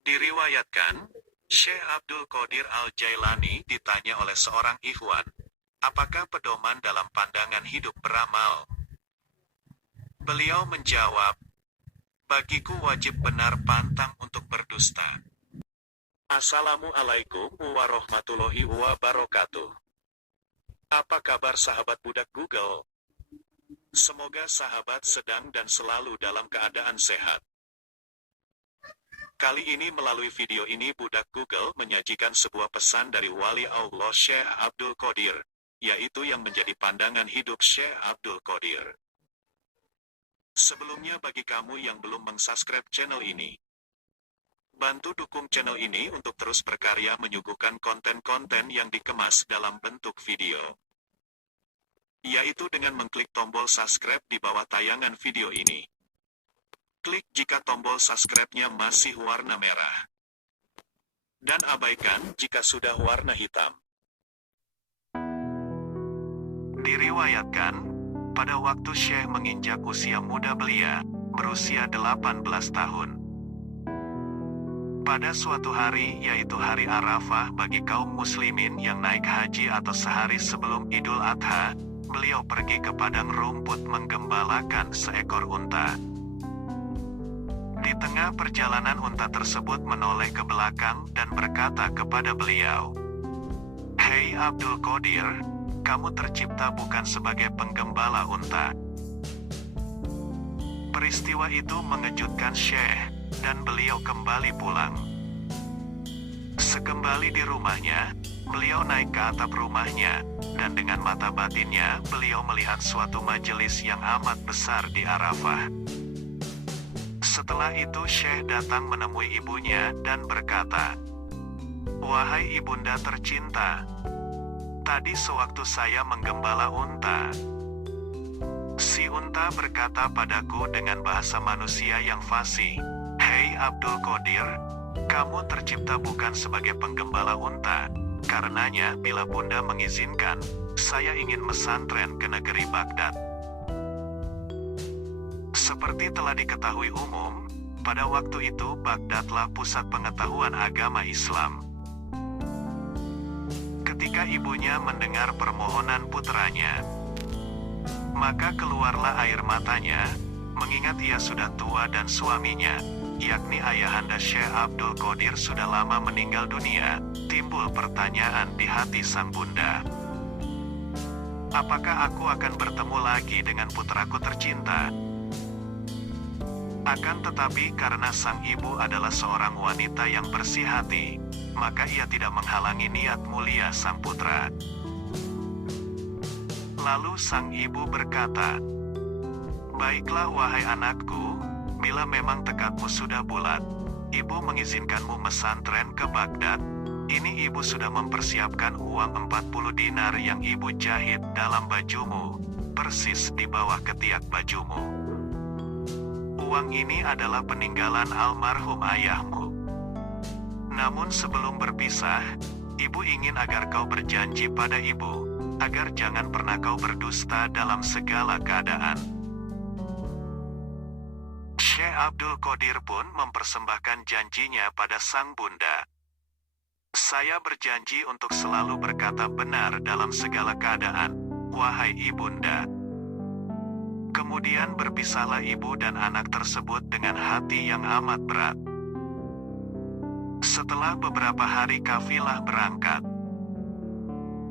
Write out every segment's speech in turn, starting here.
Diriwayatkan, Syekh Abdul Qadir Al-Jailani ditanya oleh seorang ikhwan, apakah pedoman dalam pandangan hidup beramal? Beliau menjawab, bagiku wajib benar pantang untuk berdusta. Assalamualaikum warahmatullahi wabarakatuh. Apa kabar sahabat budak Google? Semoga sahabat sedang dan selalu dalam keadaan sehat. Kali ini melalui video ini budak Google menyajikan sebuah pesan dari Wali Allah Syekh Abdul Qadir, yaitu yang menjadi pandangan hidup Syekh Abdul Qadir. Sebelumnya bagi kamu yang belum mensubscribe channel ini, bantu dukung channel ini untuk terus berkarya menyuguhkan konten-konten yang dikemas dalam bentuk video. Yaitu dengan mengklik tombol subscribe di bawah tayangan video ini. Klik jika tombol subscribe-nya masih warna merah. Dan abaikan jika sudah warna hitam. Diriwayatkan, pada waktu Syekh menginjak usia muda belia, berusia 18 tahun. Pada suatu hari, yaitu hari Arafah bagi kaum muslimin yang naik haji atau sehari sebelum Idul Adha, beliau pergi ke padang rumput menggembalakan seekor unta. Di tengah perjalanan unta tersebut menoleh ke belakang dan berkata kepada beliau, "Hei Abdul Qadir, kamu tercipta bukan sebagai penggembala unta." Peristiwa itu mengejutkan Syekh, dan beliau kembali pulang. Sekembali di rumahnya, beliau naik ke atap rumahnya, dan dengan mata batinnya beliau melihat suatu majelis yang amat besar di Arafah. Setelah itu Syekh datang menemui ibunya dan berkata, "Wahai ibunda tercinta, tadi sewaktu saya menggembala unta, si unta berkata padaku dengan bahasa manusia yang fasih, 'Hei Abdul Qadir, kamu tercipta bukan sebagai penggembala unta. Karenanya bila bunda mengizinkan, saya ingin mesantren ke negeri Baghdad.'" Seperti telah diketahui umum, pada waktu itu Baghdadlah pusat pengetahuan agama Islam. Ketika ibunya mendengar permohonan putranya, maka keluarlah air matanya, mengingat ia sudah tua dan suaminya, yakni ayahanda Syekh Abdul Qadir sudah lama meninggal dunia. Timbul pertanyaan di hati sang bunda, apakah aku akan bertemu lagi dengan putraku tercinta? Akan tetapi karena sang ibu adalah seorang wanita yang bersih hati, maka ia tidak menghalangi niat mulia sang putra. Lalu sang ibu berkata, "Baiklah wahai anakku, bila memang tekadmu sudah bulat, ibu mengizinkanmu mesantren ke Baghdad. Ini ibu sudah mempersiapkan uang 40 dinar yang ibu jahit dalam bajumu, persis di bawah ketiak bajumu. Uang ini adalah peninggalan almarhum ayahmu. Namun sebelum berpisah, ibu ingin agar kau berjanji pada ibu, agar jangan pernah kau berdusta dalam segala keadaan." Syekh Abdul Qadir pun mempersembahkan janjinya pada sang bunda. "Saya berjanji untuk selalu berkata benar dalam segala keadaan, wahai ibunda." Kemudian berpisahlah ibu dan anak tersebut dengan hati yang amat berat. Setelah beberapa hari kafilah berangkat,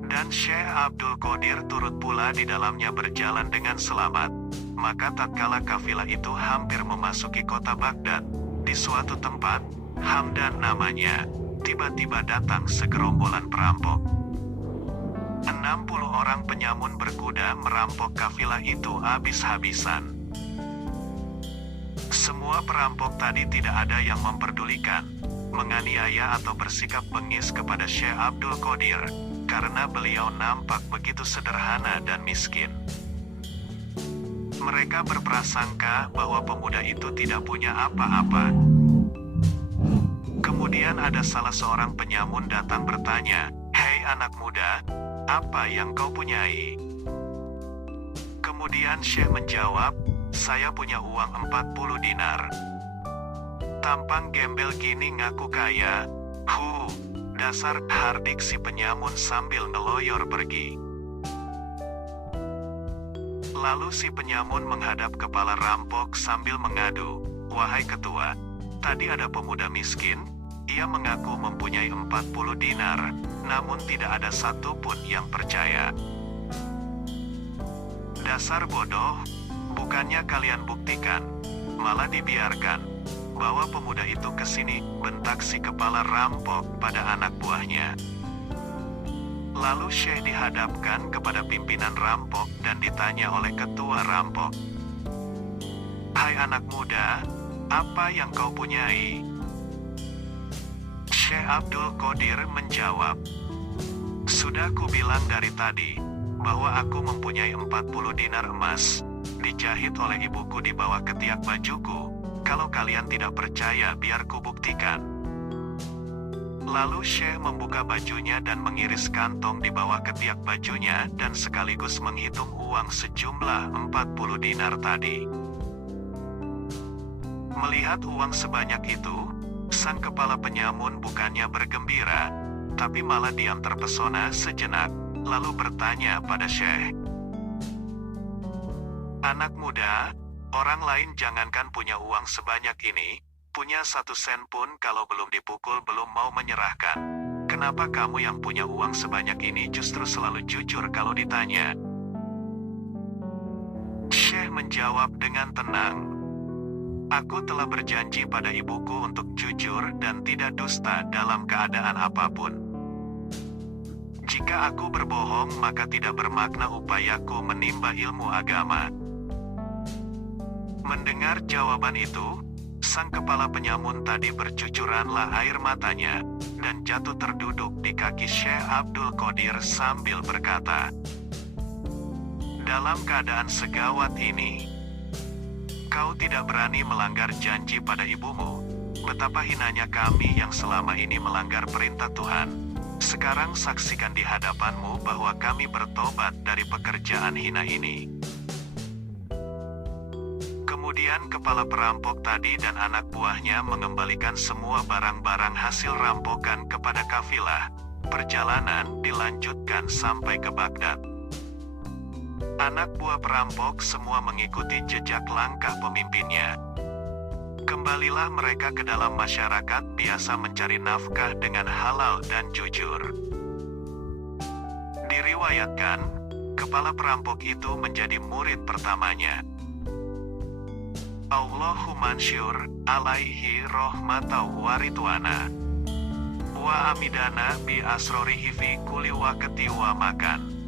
dan Syekh Abdul Qadir turut pula di dalamnya berjalan dengan selamat, maka tatkala kafilah itu hampir memasuki kota Baghdad, di suatu tempat, Hamdan namanya, tiba-tiba datang segerombolan perampok. 60 orang penyamun berkuda merampok kafilah itu habis-habisan. Semua perampok tadi tidak ada yang memperdulikan, menganiaya atau bersikap bengis kepada Syekh Abdul Qadir, karena beliau nampak begitu sederhana dan miskin. Mereka berprasangka bahwa pemuda itu tidak punya apa-apa. Kemudian ada salah seorang penyamun datang bertanya, "Hei anak muda, apa yang kau punyai?" Kemudian Syekh menjawab, "Saya punya uang 40 dinar." Tampang gembel gini ngaku kaya. Dasar, hardik si penyamun sambil ngeloyor pergi. Lalu si penyamun menghadap kepala rampok sambil mengadu, "Wahai ketua, tadi ada pemuda miskin, ia mengaku mempunyai 40 dinar, namun tidak ada satupun yang percaya." Dasar bodoh, bukannya kalian buktikan, malah dibiarkan. Bawa pemuda itu ke sini, bentak si kepala rampok pada anak buahnya. Lalu Syekh dihadapkan kepada pimpinan rampok dan ditanya oleh ketua rampok. "Hai anak muda, apa yang kau punyai?" Syekh Abdul Qadir menjawab, "Sudah kubilang dari tadi, bahwa aku mempunyai 40 dinar emas, dijahit oleh ibuku di bawah ketiak bajuku. Kalau kalian tidak percaya, biar kubuktikan." Lalu Syekh membuka bajunya dan mengiris kantong di bawah ketiak bajunya dan sekaligus menghitung uang sejumlah 40 dinar tadi. Melihat uang sebanyak itu, sang kepala penyamun bukannya bergembira, tapi malah diam terpesona sejenak, lalu bertanya pada Syekh, "Anak muda, orang lain jangankan punya uang sebanyak ini, punya 1 sen pun kalau belum dipukul belum mau menyerahkan. Kenapa kamu yang punya uang sebanyak ini justru selalu jujur kalau ditanya?" Syekh menjawab dengan tenang, "Aku telah berjanji pada ibuku untuk jujur dan tidak dusta dalam keadaan apapun. Jika aku berbohong maka tidak bermakna upayaku menimba ilmu agama." Mendengar jawaban itu, sang kepala penyamun tadi bercucuranlah air matanya, dan jatuh terduduk di kaki Syekh Abdul Qadir sambil berkata, "Dalam keadaan segawat ini, kau tidak berani melanggar janji pada ibumu. Betapa hinanya kami yang selama ini melanggar perintah Tuhan. Sekarang saksikan di hadapanmu bahwa kami bertobat dari pekerjaan hina ini." Kemudian kepala perampok tadi dan anak buahnya mengembalikan semua barang-barang hasil rampokan kepada kafilah. Perjalanan dilanjutkan sampai ke Baghdad. Anak buah perampok semua mengikuti jejak langkah pemimpinnya. Kembalilah mereka ke dalam masyarakat biasa mencari nafkah dengan halal dan jujur. Diriwayatkan, kepala perampok itu menjadi murid pertamanya. Allahumma ansyur alaihi rahmatau waridwana wa amidana bi asrorihi fi kulli waqti wa makan.